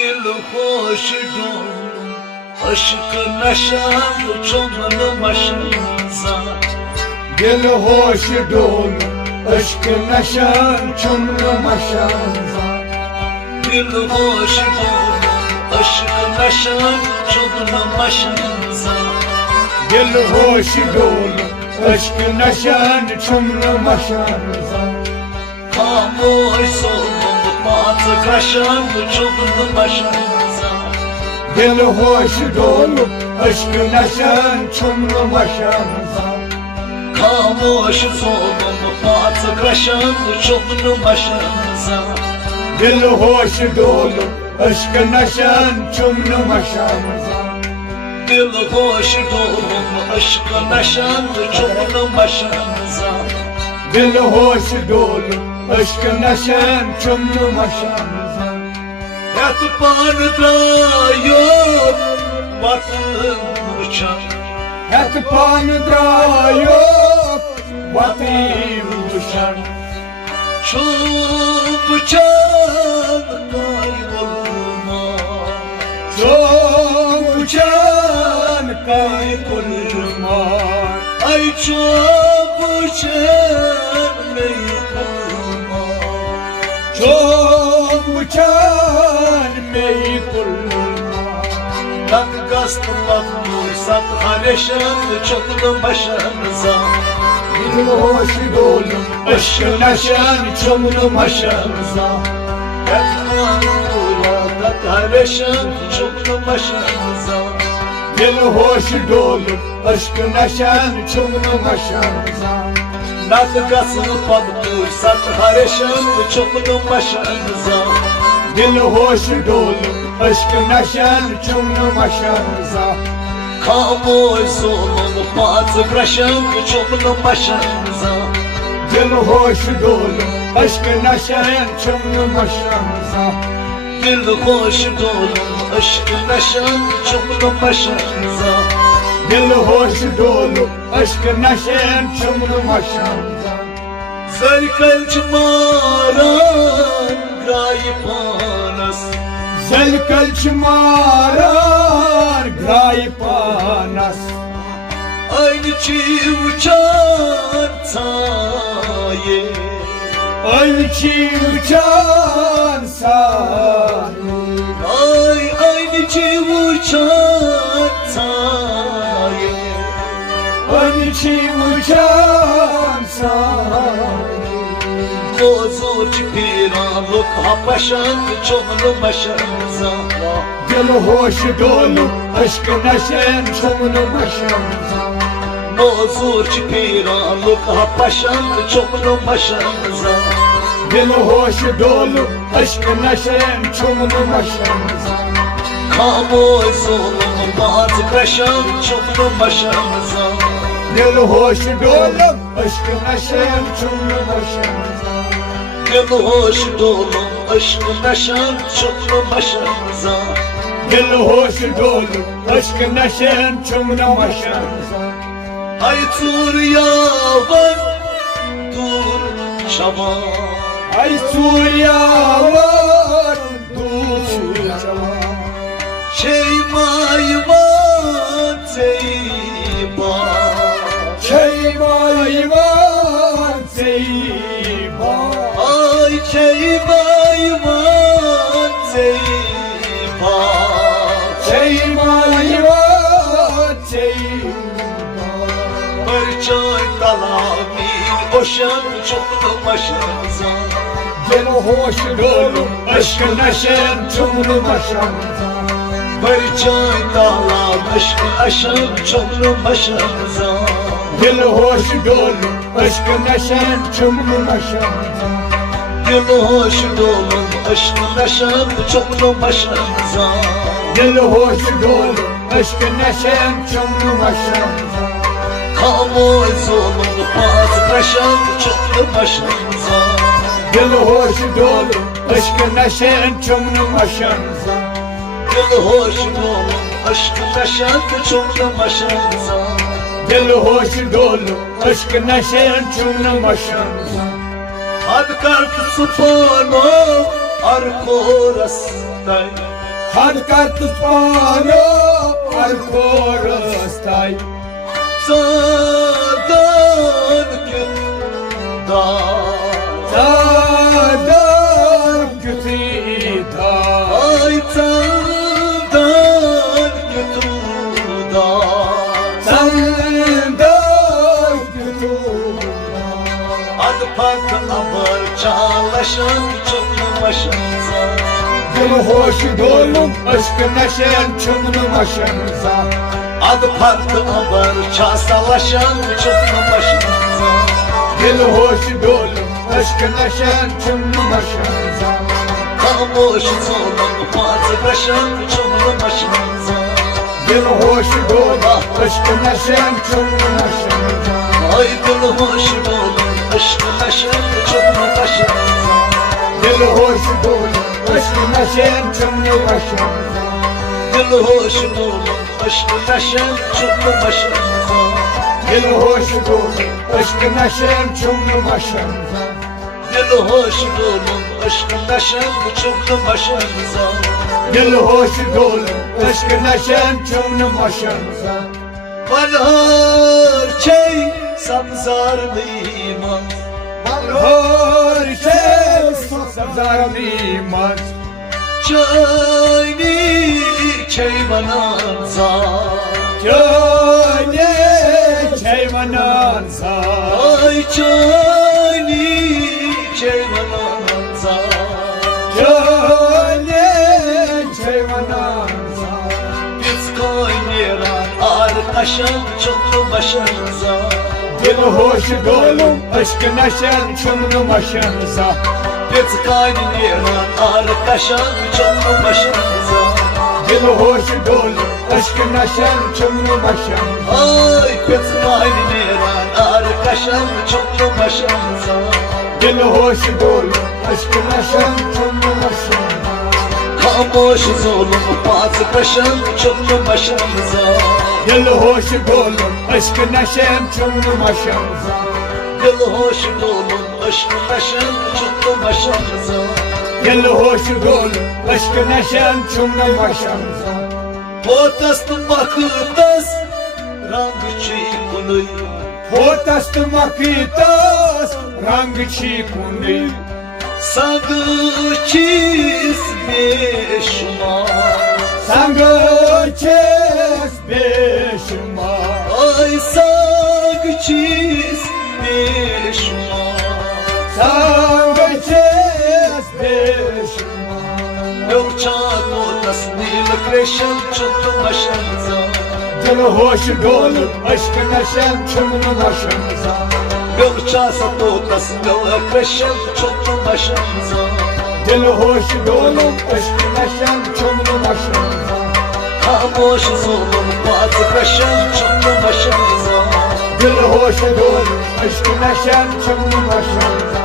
दिल होश डोलूं अश्क नशा चुमन मशा दिल होश डोलूं अश्क नशा चुमन मशा दिल होश डोलूं अश्क नशा चुमन मशा दिल होश डोलूं अश्क नशा चुमन मशा खामोश सोलूं पांच कशन चुमन मशा दिल होश डोलूं अश्क नशा चुमन मशा खामोश सोलूं पांच कशन चुमन मशा दिल होश डोलूं अश्क नशा चुमन मशा दिल होश डोलूं अश्क नशा चुमन मशा दिल होश डोलूं अश्क नशा चुमन मशा Yat pan drayo vatın uçan Yat pan drayo vatın uçan Çok uçan kaybolma Çok uçan kaybolma Ay çok uçan meykulma Çok uçan meykulma Yak gastı bakmur sat hareşen çoklu başınıza Dil hoş dolum aşkı neşen çomlu maşanıza Yakman kula tat hareşen çoklu başınıza Dil hoş dolum aşkı neşen çomlu maşanıza Yak gastı bakmur sat hareşen çoklu başınıza Dil hoş dolum aşkı neşen çomlu maşanıza Kamoy solun patı kraşın çoklu başınıza Dil hoş dolum aşkı neşen çomlu maşanıza Dil hoş dolu aşkı neşen çoklu başınıza Dil hoş dolum aşkı neşen çomlu maşanıza Zerkel çımaran graypanas Zelkal çımarar graypanas Aynı çi uçan saye Ayçi uçan sani Ay aynı çi uçan saye Ayçi uçan sani Kozur çıpiran luk hapaşan çoklu başınıza Dil hoş dolu aşkı neşen çomunu başımıza Kozur çıpiran luk hapaşan çoklu başınıza Dil hoş dolu aşkı neşen çomunu başımıza Kamoy solun bazı kraşan çoklu başınıza Dil hoş dolu aşkı neşen çomunu başımıza Dil hoş dolu aşkı neşen çoklu başınıza Dil hoş dolu aşkı neşen çomunu başımıza Ay tur yavan dur şaman Ay Suriyalar dur çaman Şeymayman zeyba Şeymayman zeyba Ay şeymayman zeyba Şeymayman zeyba Barçay talamin boşan çoklu başınıza Dil hoş dolu aşkı neşen çomunu başımıza Barçay talan aşkı aşan çoklu başınıza Dil hoş dolu aşkı neşen çomunu başımıza Dil hoş dolu aşkı neşen çoklu başınıza Dil hoş dolu aşkı neşen çomunu başımıza Kamoy solun bazı kraşan çoklu başınıza Dil hoş dolu aşkı neşen çomunu başımıza Dil hoş dolu aşkı neşen çoklu başınıza Dil hoş dolu aşkı neşen çomunu başımıza Hadi kalk spano arko rastay Harkat pano arkorostay Zadan gün Zadar kütida Ay zadan gün Zadar kütida Adı parkına var çalışan çöplü başınıza Gül hoş dolum aşkın neşen çömlü başınıza Adı parkına var çalışan çöplü başınıza Gül hoş dolum aşkın neşen çömlü başınıza Kamoş zorlan bazı kaşan çöplü başınıza Gül hoş dolum aşkın neşen çömlü başınıza Ay gül hoş dolun aşkın neşen çöplü başınıza Gül hoş dolum aşkın neşen çömlü başınıza Gül hoş dolun aşkın neşen çöplü başınıza Gül hoş dolum aşkın neşen çömlü başınıza Gül hoş dolun aşkın neşen çöplü başınıza Gül hoş dolum aşkın neşen çömlü başınıza Bahar çey sabzar liman Malhor şey sabzar liman Çayni çey mananza Köyde çeyvananza Ay çayni çey mananza Köyde çeyvananza Biz kaynayan arkadaşın çoklu başınıza Gül hoş dolum aşkın neşen çömlü başınıza Biz kaynayan arkadaşın çoklu başınıza Gül hoş dolum aşkın neşen çömlü başınıza Ay biz kaynayan arkadaşın çoklu başınıza Gül hoş dolum aşkın neşen çömlü başınıza Kamoş zulüm bazı kaşın çoklu başınıza Gül hoş dolum aşkın neşen çömlü başınıza Gül hoş dolun aşkın neşen çoklu başınıza Gül hoş dolum aşkın neşen çömlü başınıza Potastım bakıtas rangı çiğkunu Potastı makitas rangı çikuni Sagı çiz beşma Sangı çes beşima Ay sagı çiz beşma Sangı çes beşima Yok çat ortasını kreşen çoklu başınıza Gül hoş dolum aşkın neşen çömlü başınıza Yok çat ortasını kreşen çoklu başınıza Gül hoş dolum aşkın neşen çömlü başınıza Kamoş zulüm bazı kaşın çoklu başınıza Gül hoş dolum aşkın neşen çömlü başınıza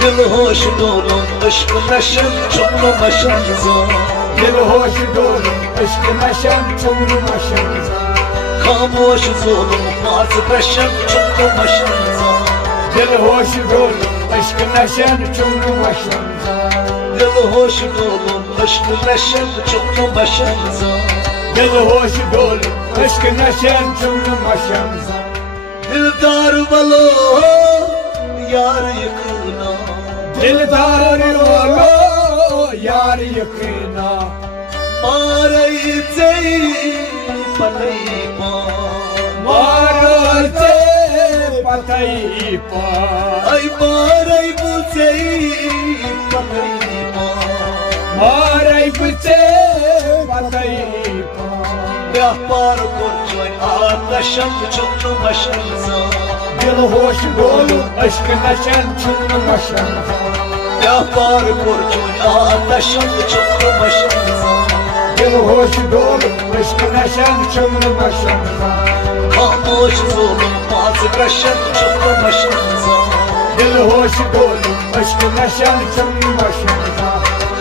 Gül hoş dolun aşkın neşen çoklu başınıza Gül hoş dolum aşkın neşen çömlü başınıza Kamoş zulüm bazı kaşın çoklu başınıza Gül hoş dolum aşkın neşen çömlü başınıza Gül hoş dolun aşkın neşen çoklu başınıza Gül hoş dolum aşkın neşen çömlü başınıza Dildar balo yar yıkına Dildar yolu yar yakına Marayı tey palayma Marate pataypa Ay marayı bu tey palayma Maray bıçe pataypa Yahbar korçoy arkadaşım çoklu başınıza Gül hoş dolum aşkın neşen çömlü başınıza Yahbar korçoy arkadaşım çoklu başınıza Gül hoş dolum aşkın neşen çömlü başınıza Kamoş zulüm bazı kaşın çoklu başınıza Gül hoş dolum aşkın neşen çömlü başınıza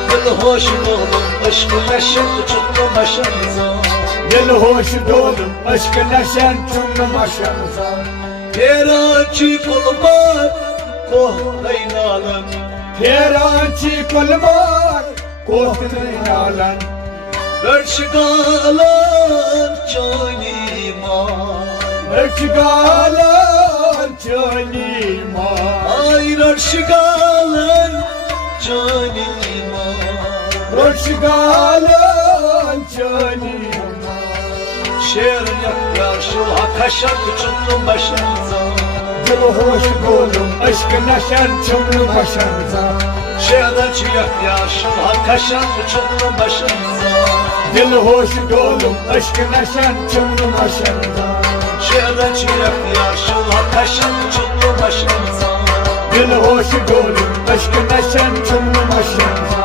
Gül hoş dolun aşkın neşen çoklu başınıza Gül hoş dolum aşkın neşen çömlü başınıza Terançı kolumar kohlaynalan Terançı kolmar kohtinalan Röşgalan çölima Röşgalan çölima Ay röşgalan çölima Röşgalan çölima Şehir yaklaşır Hakaşan uçundum başınıza Dilı hoş dolum aşkına şen çömlü başınıza Şehirden yaklaşır Hakaşan uçundum başınıza Dilı hoş dolum aşkına şen çömlü başınıza Şehirden yaklaşır Hakaşan uçundum başınıza Dilı hoş dolum aşkına şen çömlü başınıza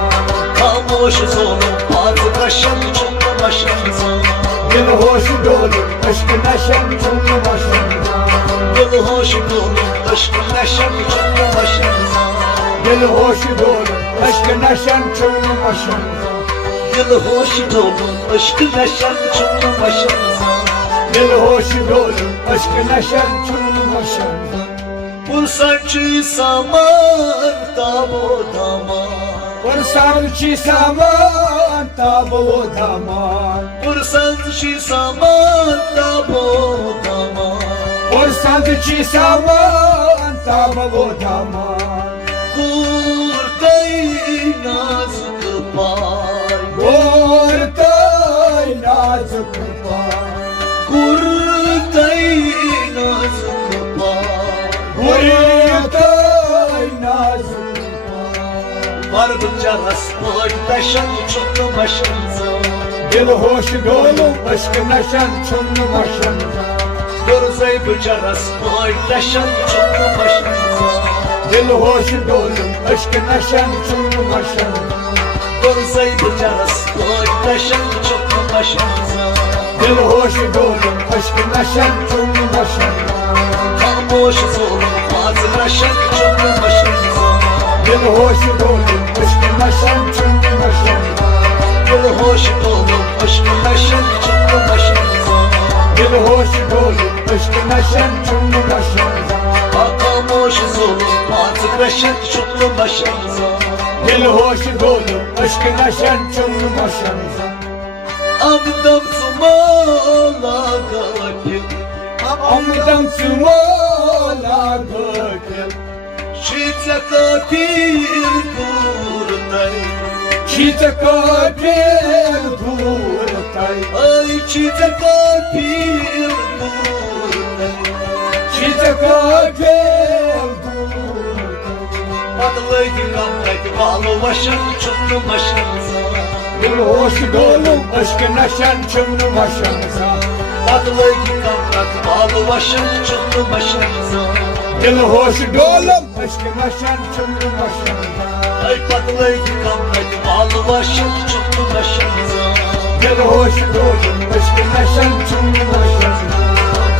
Kalmışız oğlum Bazı kaşan uçundum başınıza Dilı hoş dolum aşkına şen çömlü başınıza Yolu hoş dolum aşkın neşem uçundum başınıza Dilı hoş dolum aşkına şen çömlü başınıza Yolu hoş dolum aşkın neşem uçundum başınıza Dilı hoş dolum aşkına şen çömlü başınıza Bursancı samar tabo damar Bursancı saman tabo damar Bursancı samar tabo damar Bursancı saman tabo damar Kurtay nazik pay Ortay nazik pay Kurtay nazik pay Ortay nazik Vardıkça rastlar taşan uçundum başınıza Dilı hoş dolum aşkına şen çömlü başınıza Görzey bıca rastlar taşan uçundum başınıza Dilı hoş dolum aşkına şen çömlü başınıza Görzey bıca rastlar taşan uçundum başınıza Dilı hoş dolum aşkına şen çömlü başınıza Kalmışız oğlum bazı taşan uçundum başınıza Dilı hoş dolum aşkına şen çömlü başınıza Yolu hoş dolum aşkın neşem uçundum başınıza Dilı hoş dolum aşkına şen çömlü başınıza Kalmışız oğlum bazı taşan uçundum başınıza Dilı hoş dolum aşkına şen çömlü başınıza Amdam sumala gakil Amdam sumala gakil Şitle kapir kurtay Çite kapir durtay Ay şitle kapir kurtay Çite kapir durtay Adlaydı kamdaydı bağlı başım uçundum başınıza Dilı hoş dolum aşkına şen çömlü başınıza Adlaydı kamdaydı bağlı başım uçundum başınıza Dilı hoş dolum aşkına şen çömlü başınıza Ay patlaydı kamdaydı bağlı başım uçundum başınıza Dilı hoş dolum aşkına şen çömlü başınıza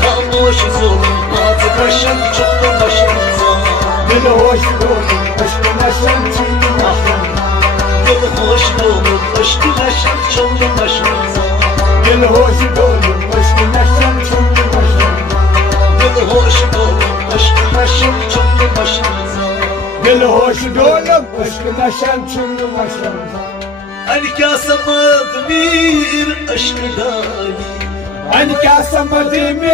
Kalmışız oğlum bazı kaşım uçundum başınıza Dilı hoş dolum aşkına şen çömlü başınıza Yolu hoş dolum aşkın neşem uçundum başınıza Dilı hoş dolum aşkına şen çömlü başınıza Yolu hoş dolum aşkın neşem uçundum başınıza Dilı hoş dolum aşkına şen çömlü başınıza Hani kasamadı bir aşkı dali Hani kasamadı mı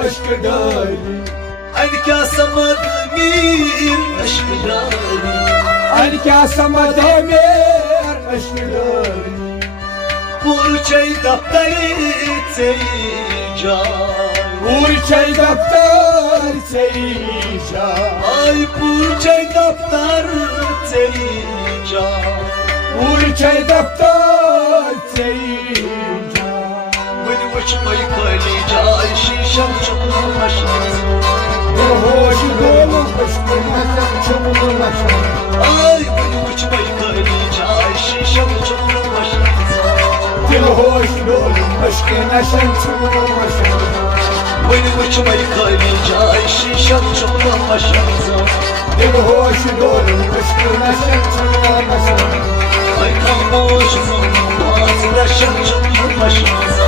aşkı dali Hani kasamadı bir aşkı dali Hani kasamadı mı aşkı dali Burçay daftari teycan Vur çay daftar seyişa Ay burçay daftar teycan Vur çay daftar seyişa Beni uçmayı kayleyeceğim şişem çukur başınıza Hoş dolum aşkına sen çömlü başınıza Ay beni uçmayı kayleyeceğim şişem çukur başınıza Dil hoş dolum aşkına sen çömlü başınıza Beni uçmayı kayleyeceğim şişem çukur başınıza Dil hoş dolum aşkına sen çömlü başınıza Ay kalmışız oğlum bazı neşem çukur başınıza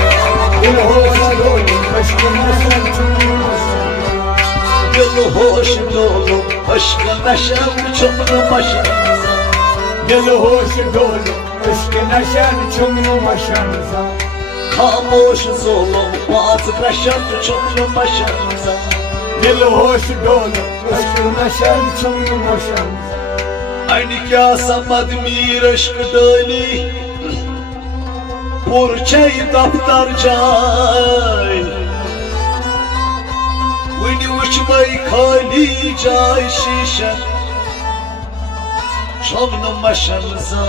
Dil hoş dolum aşkına sen çömlü başınıza Yolu hoş dolu aşkın neşem çukur başınıza Dil hoş dolum Aşk neşen çumlu maşanıza Kamoş zolum bazı kaşan çumlu maşanıza Dil hoş dolu Aşk neşen çumlu maşanıza Aynı kya samad mir aşk dali Purçay daftar jay Wini uçmay khali jay şişe Çomnu maşanıza